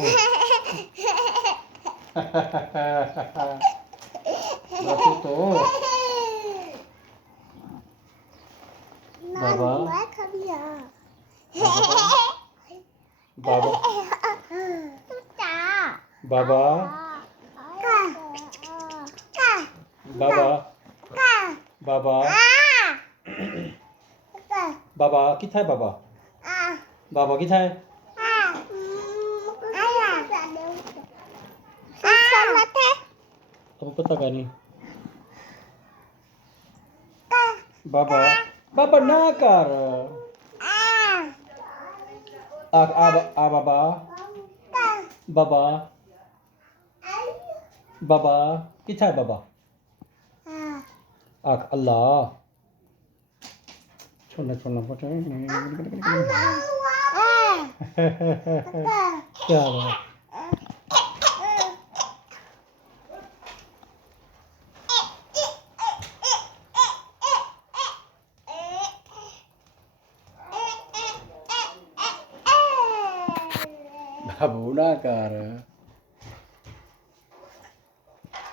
Oh. Batuto. Baba. Baba. Baba. Baba. Baba. Baba किथा है बाबा? बाबा किथा है? अब पता का नहीं। बाबा बाबा ना कर। आ बाबा बाबा बाबा किथा है बाबा? आख अल्लाह छोड़ना छोड़ना पड़ता क्या है? बाबू ना कर।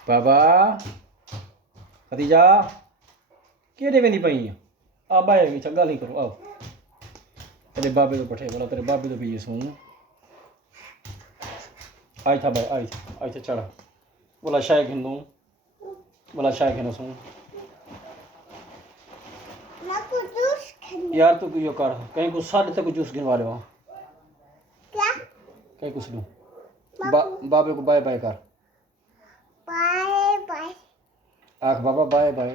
बाबा खदीजा केड़े वेंदी पई आ बाय भी चंगा नहीं करो आओ तेरे बाबे तो पठे बोला तेरे बाबे तो भी सुन आई था भाई आई था चढ़ा बोला शाय खिंदू बोला शाय खिंदू सुन यार तू यो कर कहीं कुछ साढ़े तक जूस गिनवा ले क्या कहीं कुछ लूं बाबे को बाय बाय कर बाय बाय आख बाबा बाय बाय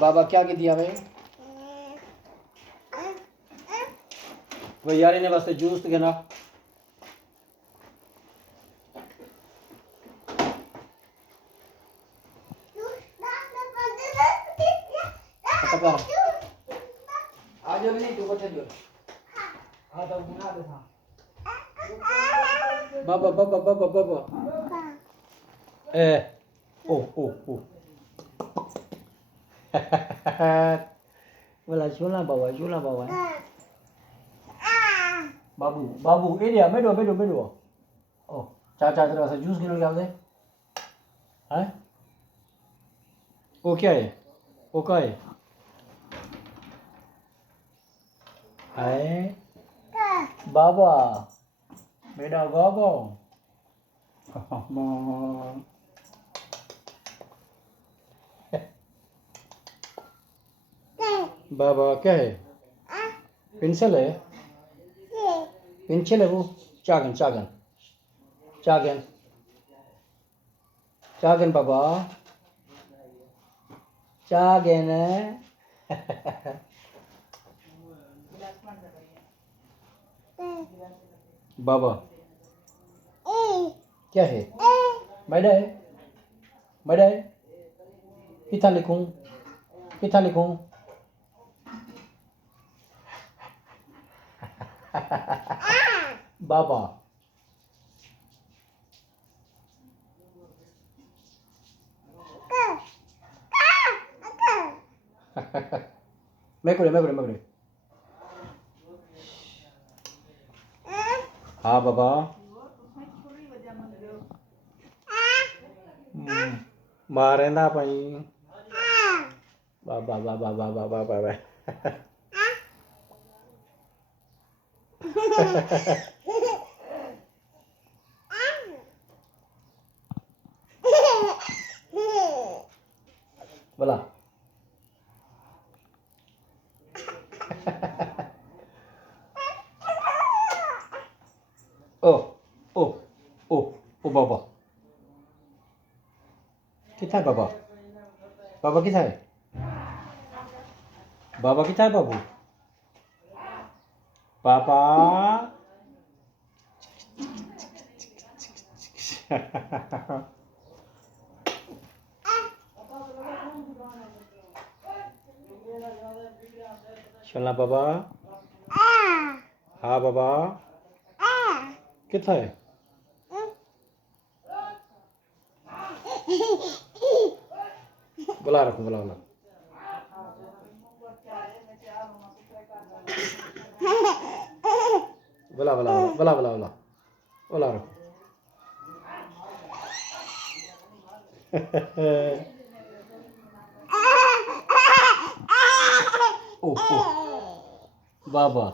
बाबा क्या की दिया भाई वो यार ने वास्ते जूस तो गिना पता कर आज नहीं तू बच्चा जो हां तो बना दे था बाबा बाबा बाबा बाबा ओ ओ ओ बोला झूला बाबा बाबू बाबू एरिया बैठो ओ चाचा तेरे वास्ते जूस गिनो क्या दे हैं वो क्या है वो क्या है बाबा बेटा बाबा बाबा क्या है पेंसिल है पेंसिल है वो चागन बाबा चागन बाबा क्या है मैडा है कितना लिखूं बाबा मैं हाँ बाबा मारेंदा पई बाबा बोला ओ ओ ओ ओ बाबा कितना है बाबा कितना है बाबू पापा चलना बाबा हाँ बाबा कितना है बुला ਬੁਲਾ ਬੁਲਾ ਬੁਲਾ ਬੁਲਾ ਬੁਲਾ ਬੁਲਾ ਰੱਖੋ ਓ ਓ ਬਾਬਾ